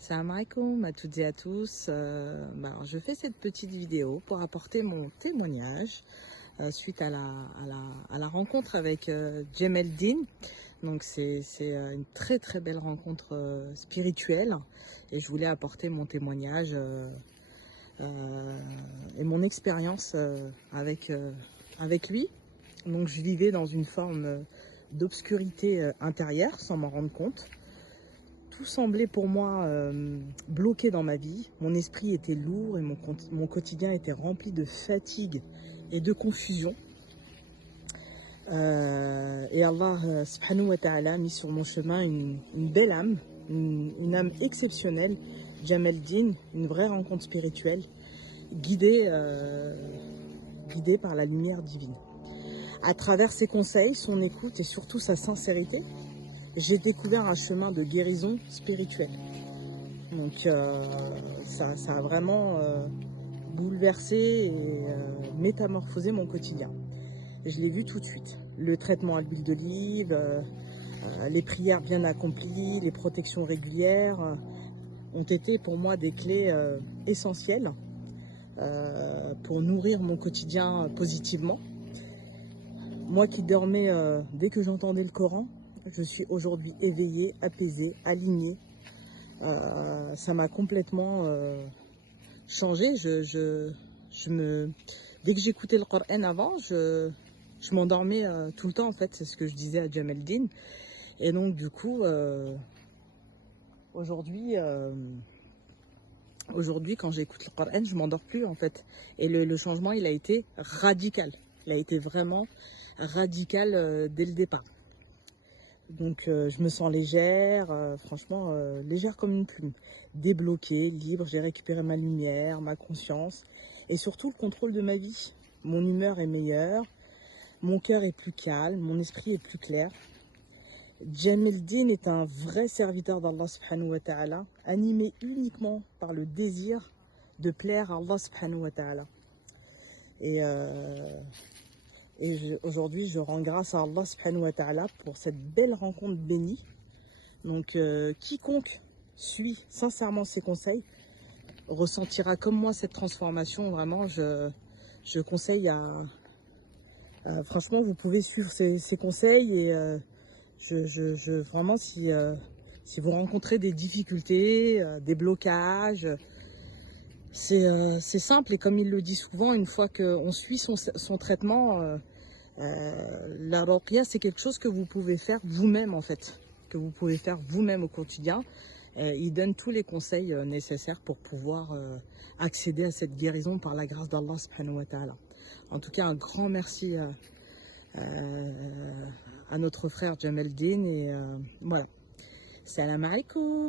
Salam alaikum à toutes et à tous. Je fais cette petite vidéo pour apporter mon témoignage suite à la rencontre avec Djemeldine. Donc c'est une très belle rencontre spirituelle et je voulais apporter mon témoignage et mon expérience avec lui. Donc je vivais dans une forme d'obscurité intérieure sans m'en rendre compte. Tout semblait pour moi bloqué dans ma vie. Mon esprit était lourd et mon quotidien était rempli de fatigue et de confusion. Et Allah subhanahu wa ta'ala a mis sur mon chemin une belle âme, une âme exceptionnelle, Djemeldine, une vraie rencontre spirituelle, guidée par la lumière divine. À travers ses conseils, son écoute et surtout sa sincérité, j'ai découvert un chemin de guérison spirituelle. Donc ça a vraiment bouleversé et métamorphosé mon quotidien. Je l'ai vu tout de suite. Le traitement à l'huile d'olive, les prières bien accomplies, les protections régulières ont été pour moi des clés essentielles pour nourrir mon quotidien positivement. Moi qui dormais dès que j'entendais le Coran, je suis aujourd'hui éveillée, apaisée, alignée. Ça m'a complètement changé. Dès que j'écoutais le Coran avant, je m'endormais tout le temps en fait. C'est ce que je disais à Djemeldine. Et donc du coup, aujourd'hui, quand j'écoute le Coran, je m'endors plus en fait. Et le changement, il a été radical. Il a été vraiment radical dès le départ. Donc je me sens légère, franchement légère comme une plume, débloquée, libre, j'ai récupéré ma lumière, ma conscience et surtout le contrôle de ma vie. Mon humeur est meilleure, mon cœur est plus calme, mon esprit est plus clair. Djemeldine est un vrai serviteur d'Allah subhanahu wa ta'ala, animé uniquement par le désir de plaire à Allah subhanahu wa ta'ala. Et aujourd'hui, je rends grâce à Allah subhanahu wa ta'ala pour cette belle rencontre bénie. Donc, quiconque suit sincèrement ses conseils ressentira comme moi cette transformation. Vraiment, je conseille franchement, vous pouvez suivre ces conseils et vraiment, si vous rencontrez des difficultés, des blocages, c'est simple et comme il le dit souvent, une fois qu'on suit son traitement, la ruqya, c'est quelque chose que vous pouvez faire vous-même en fait, que vous pouvez faire vous-même au quotidien. Il donne tous les conseils nécessaires pour pouvoir accéder à cette guérison par la grâce d'Allah subhanahu wa ta'ala. En tout cas, un grand merci à notre frère Djemeldine et voilà. Salam alaikum.